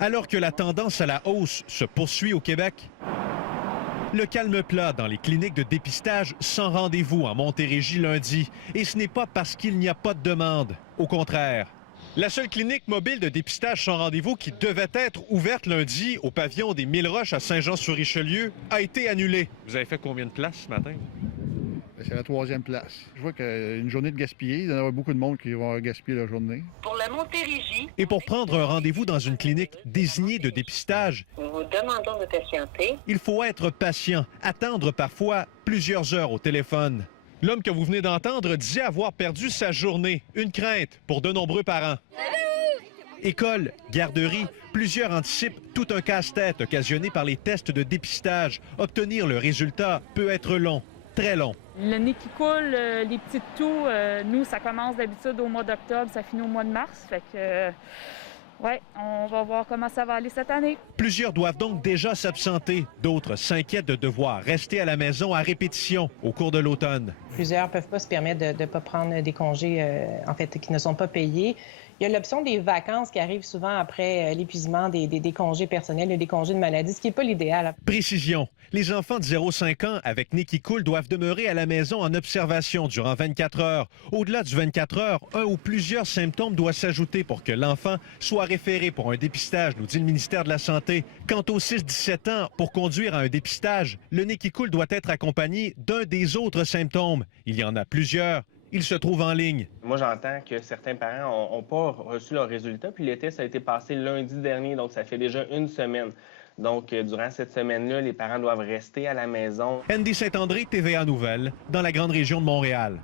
Alors que la tendance à la hausse se poursuit au Québec, le calme plat dans les cliniques de dépistage sans rendez-vous en Montérégie lundi. Et ce n'est pas parce qu'il n'y a pas de demande. Au contraire. La seule clinique mobile de dépistage sans rendez-vous qui devait être ouverte lundi au pavillon des Mille-Roches à Saint-Jean-sur-Richelieu a été annulée. Vous avez fait combien de places ce matin? C'est la 3e place. Je vois qu'une journée de gaspiller, il y en aura beaucoup de monde qui vont gaspiller leur journée. Pour la Montérégie. Et pour prendre un rendez-vous dans une clinique désignée de dépistage, Nous vous demandons de patienter. il faut être patient, attendre parfois plusieurs heures au téléphone. L'homme que vous venez d'entendre disait avoir perdu sa journée. Une crainte pour de nombreux parents. École, garderie, plusieurs anticipent tout un casse-tête occasionné par les tests de dépistage. Obtenir le résultat peut être long, très long. Le nez qui coule, les petites toux, nous, ça commence d'habitude au mois d'octobre, ça finit au mois de mars. Fait que, on va voir comment ça va aller cette année. Plusieurs doivent donc déjà s'absenter. D'autres s'inquiètent de devoir rester à la maison à répétition au cours de l'automne. Plusieurs ne peuvent pas se permettre de ne pas prendre des congés, qui ne sont pas payés. Il y a l'option des vacances qui arrivent souvent après l'épuisement des congés personnels et des congés de maladie, ce qui n'est pas l'idéal. Précision. Les enfants de 0,5 ans avec nez qui coule doivent demeurer à la maison en observation durant 24 heures. Au-delà du 24 heures, un ou plusieurs symptômes doivent s'ajouter pour que l'enfant soit référé pour un dépistage, nous dit le ministère de la Santé. Quant aux 6-17 ans, pour conduire à un dépistage, le nez qui coule doit être accompagné d'un des autres symptômes. Il y en a plusieurs. Il se trouve en ligne. Moi, j'entends que certains parents n'ont pas reçu leurs résultats, puis le test a été passé lundi dernier, donc ça fait déjà une semaine. Donc, durant cette semaine-là, les parents doivent rester à la maison. Andy Saint-André, TVA Nouvelles, dans la grande région de Montréal.